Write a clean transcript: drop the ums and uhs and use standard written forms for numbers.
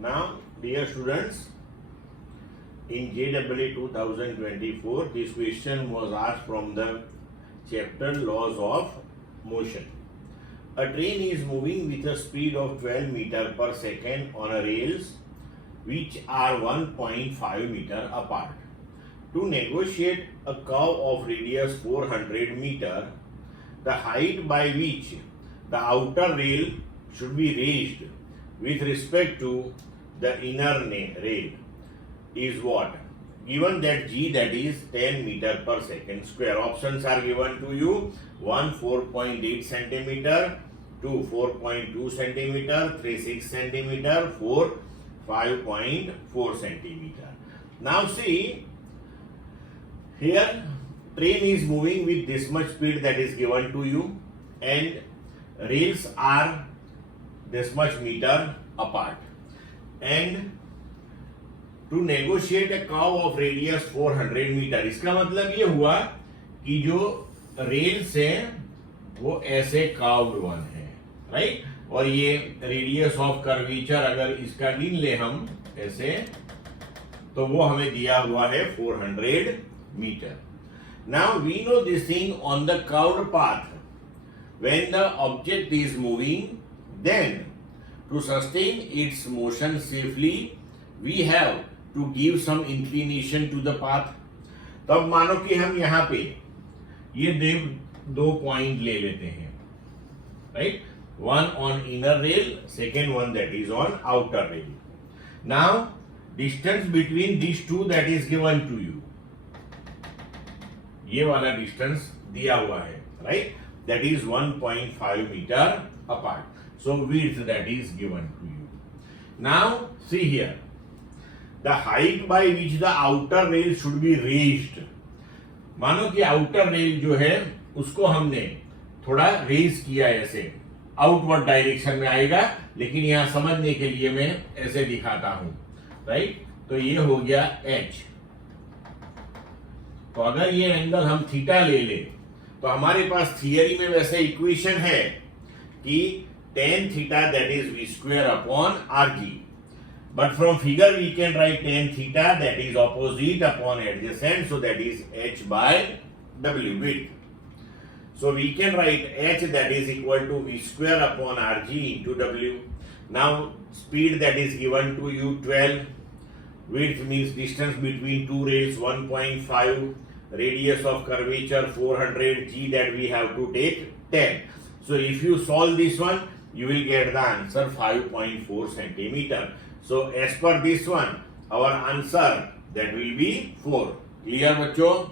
Now, dear students, in JEE 2024, this question was asked from the chapter Laws of Motion. A train is moving with a speed of 12 meter per second on a rails which are 1.5 meter apart. To negotiate a curve of radius 400 meter, the height by which the outer rail should be raised with respect to the inner rail is what? Given that g, that is 10 meter per second square. Options are given to you: 1 4.8 centimeter, 2 4.2 centimeter, 3 6 centimeter, 4 5.4 centimeter. Now see, here train is moving with this much speed that is given to you, and rails are this much meter apart, and to negotiate a curve of radius 400 metre, इसका मतलब ये हुआ कि जो rails है वो ऐसे curved one है, राइट? और ये रेडियस ऑफ कर्वेचर अगर इसका गिन ले हम ऐसे, तो वो हमें दिया हुआ है 400 metre. Now we know this thing on the curved path. When the object is moving, then to sustain its motion safely, we have to give some inclination to the path. तब मानो कि हम यहाँ पे ये दो पॉइंट ले लेते हैं, right? One on inner rail, second one that is on outer rail. Now distance between these two that is given to you. ये वाला डिस्टेंस दिया हुआ है, right? That is 1.5 meter apart. So width that is given to you. Now see here, the height by which the outer rail should be raised. मानो कि outer rail जो है उसको हमने थोड़ा रेज किया, ऐसे आउटवर्ड डायरेक्शन में आएगा, लेकिन यहाँ समझने के लिए मैं ऐसे दिखाता हूं, राइट? तो ये हो गया h. तो अगर ये एंगल हम थीटा ले ले, तो हमारे पास थियरी में वैसे इक्वेशन है कि tan theta that is v square upon rg, but from figure we can write tan theta that is opposite upon adjacent, so that is h by w, width. So we can write h that is equal to v square upon rg into w. Now speed that is given to you 12, width means distance between two rails 1.5, radius of curvature 400, g that we have to take 10. So if you solve this one, you will get the answer 5.4 centimeter. So as per this one, our answer that will be 4. Clear बच्चों?